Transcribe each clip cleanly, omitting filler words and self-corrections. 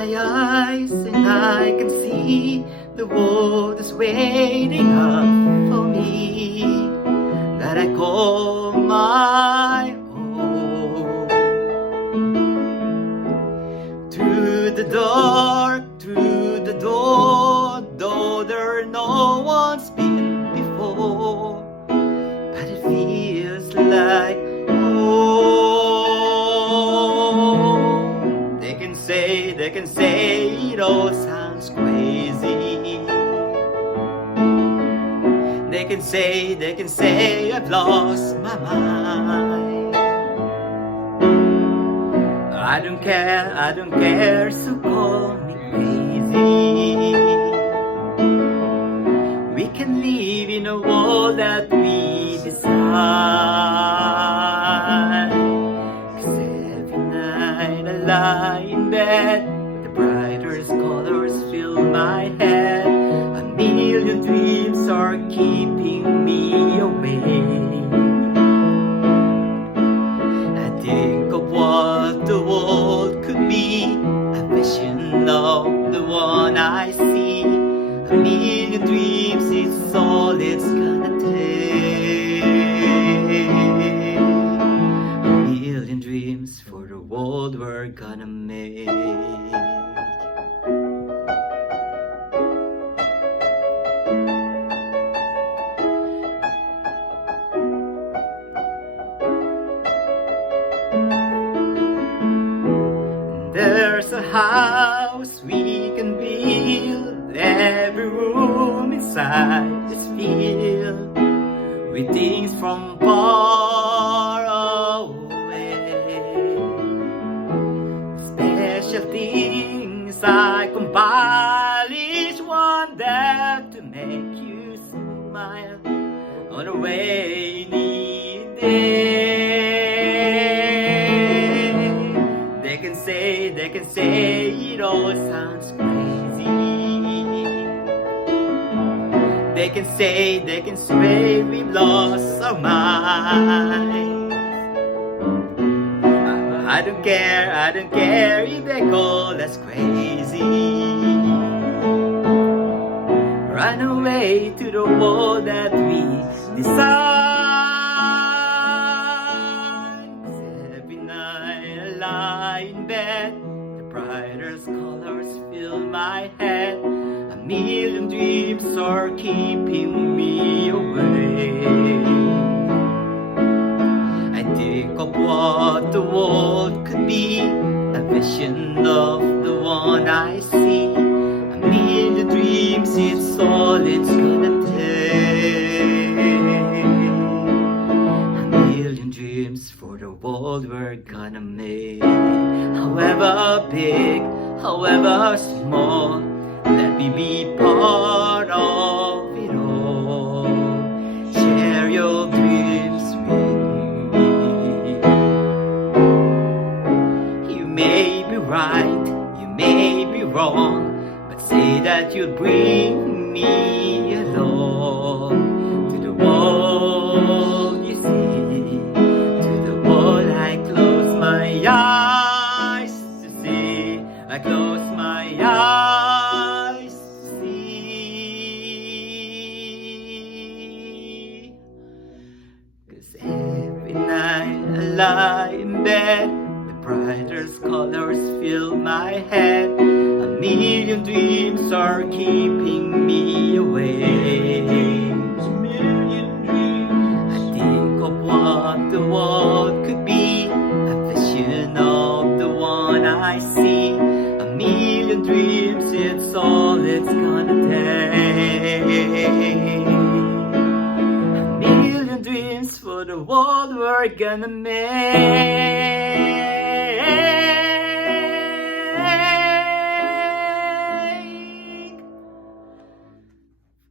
my eyes and I can see the world is waiting up for me, that I call my own. Through the dark, through the door, though there no one's been before, but it feels like home. They can say it all sounds crazy. They can say I've lost my mind. I don't care, so call me crazy. We can live in a world that we decide. 'Cause every night I lie in bed, the brightest colors fill my head. A million dreams are keeping me awake. I think of what the world could be, a vision of the one I see. A million dreams is all it's gonna take. A million dreams for the world we're gonna make. There's a house we can build, every room inside is filled with things from far away. Special things I compile, each one there to make you smile on a rainy day. They can say it all sounds crazy. They can say we've lost our minds. I don't care if they call us crazy. Run away to the world that we decide. 'Cause every night I lie in bed, the brightest colors fill my head. A million dreams are keeping me awake. I think of what the world could be, a vision of the one I see. A million dreams, it's all it's gonna take. A million dreams for the world we're gonna make. However big, however small, let me be part of it all. Share your dreams with me. You may be right, you may be wrong, but say that you'll bring me along to the world you see, to the world I close my eyes to see. I close my eyes to see. 'Cause every night I lie in bed, the brightest colors fill my head. A million dreams are keeping me awake. I think of what the world could be, a vision of the one I see. A million dreams, it's all it's gonna take. A million dreams for the world we're gonna make.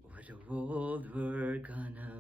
For the world we're gonna